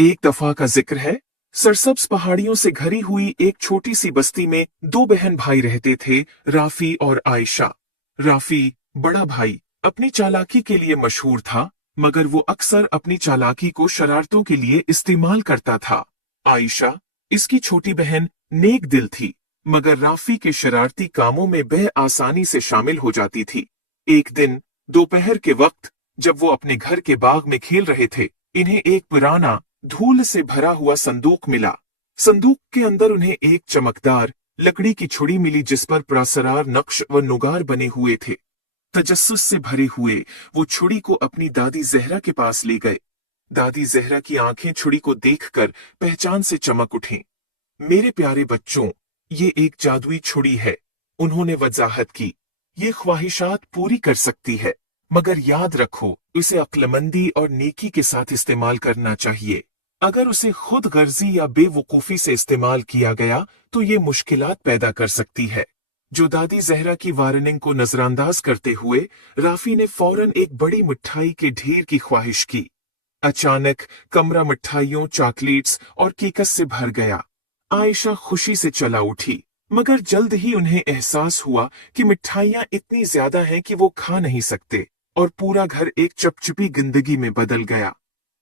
एक दफा का जिक्र है। सरसब्ज पहाड़ियों से घिरी हुई एक छोटी सी बस्ती में दो बहन भाई रहते थे, राफी और आयशा। राफी, बड़ा भाई, अपनी चालाकी के लिए मशहूर था, मगर वो अक्सर अपनी चालाकी को शरारतों के लिए इस्तेमाल करता था। आयशा, इसकी छोटी बहन, नेक दिल थी, मगर राफी के शरारती कामों में वह आसानी से शामिल हो जाती थी। एक दिन दोपहर के वक्त जब वो अपने घर के बाग में खेल रहे थे, इन्हें एक पुराना धूल से भरा हुआ संदूक मिला। संदूक के अंदर उन्हें एक चमकदार लकड़ी की छुड़ी मिली जिस पर पुरस्कार नक्श व नुगार बने हुए थे। तजस्सुस से भरे हुए वो छुड़ी को अपनी दादी जहरा के पास ले गए। दादी जहरा की आंखें छुड़ी को देखकर पहचान से चमक उठीं। मेरे प्यारे बच्चों, ये एक जादुई छुड़ी है, उन्होंने वजाहत की। ये ख्वाहिशात पूरी कर सकती है, मगर याद रखो, इसे अक्लमंदी और नेकी के साथ इस्तेमाल करना चाहिए। अगर उसे खुद गर्जी या बेवकूफी से इस्तेमाल किया गया तो ये मुश्किलात पैदा कर सकती है। जो दादी जहरा की वार्निंग को नजरअंदाज करते हुए राफी ने फौरन एक बड़ी मिठाई के ढेर की ख्वाहिश की। अचानक कमरा मिठाइयों, चॉकलेट्स और केकस से भर गया। आयशा खुशी से चला उठी, मगर जल्द ही उन्हें एहसास हुआ कि मिठाइयां इतनी ज्यादा हैं कि वो खा नहीं सकते, और पूरा घर एक चपचपी जिंदगी में बदल गया।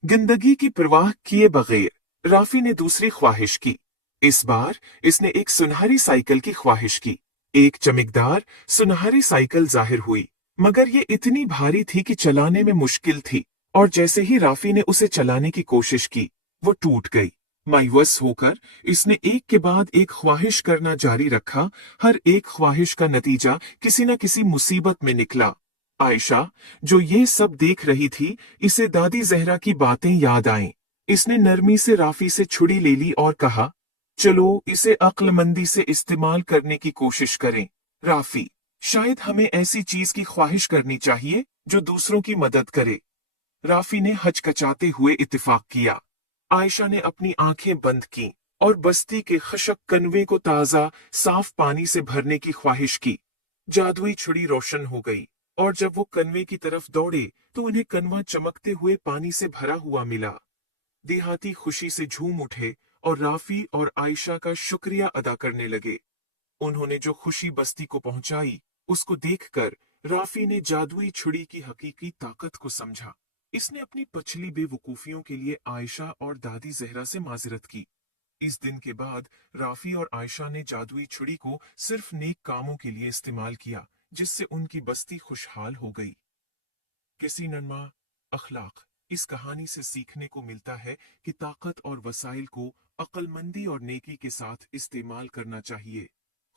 जिंदगी की परवाह किए बगैर राफी ने दूसरी ख्वाहिश की। इस बार इसने एक सुनहरी साइकिल की ख्वाहिश की। एक चमकदार सुनहरी साइकिल जाहिर हुई, मगर ये इतनी भारी थी कि चलाने में मुश्किल थी, और जैसे ही राफी ने उसे चलाने की कोशिश की, वो टूट गई। मायूस होकर इसने एक के बाद एक ख्वाहिश करना जारी रखा। हर एक ख्वाहिश का नतीजा किसी न किसी मुसीबत में निकला। आयशा, जो ये सब देख रही थी, इसे दादी जहरा की बातें याद आईं। इसने नरमी से राफी से छुड़ी ले ली और कहा, चलो इसे अक्लमंदी से इस्तेमाल करने की कोशिश करें। राफी, शायद हमें ऐसी चीज की ख्वाहिश करनी चाहिए जो दूसरों की मदद करे। राफी ने हचकचाते हुए इत्तेफाक किया। आयशा ने अपनी आंखें बंद की और बस्ती के खशक कनवे को ताजा साफ पानी से भरने की ख्वाहिश की। जादुई छुड़ी रोशन हो गई, और जब वो कनवे की तरफ दौड़े तो उन्हें कनवा चमकते हुए पानी से भरा हुआ मिला। देहाती खुशी से झूम उठे और राफी और आयशा का शुक्रिया अदा करने लगे। उन्होंने जो खुशी बस्ती को पहुंचाई, उसको देखकर राफी ने जादुई छुड़ी की हकीकी ताकत को समझा। इसने अपनी पिछली बेवकूफियों के लिए आयशा और दादी जहरा से माजरत की। इस दिन के बाद राफी और आयशा ने जादुई छुड़ी को सिर्फ नेक कामों के लिए इस्तेमाल किया, जिससे उनकी बस्ती खुशहाल हो गई। किसी नरमा अखलाक, इस कहानी से सीखने को मिलता है कि ताकत और वसाइल को अक्लमंदी और नेकी के साथ इस्तेमाल करना चाहिए।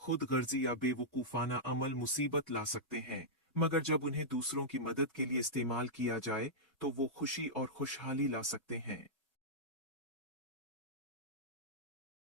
खुद गर्जी या बेवकूफाना अमल मुसीबत ला सकते हैं, मगर जब उन्हें दूसरों की मदद के लिए इस्तेमाल किया जाए तो वो खुशी और खुशहाली ला सकते हैं।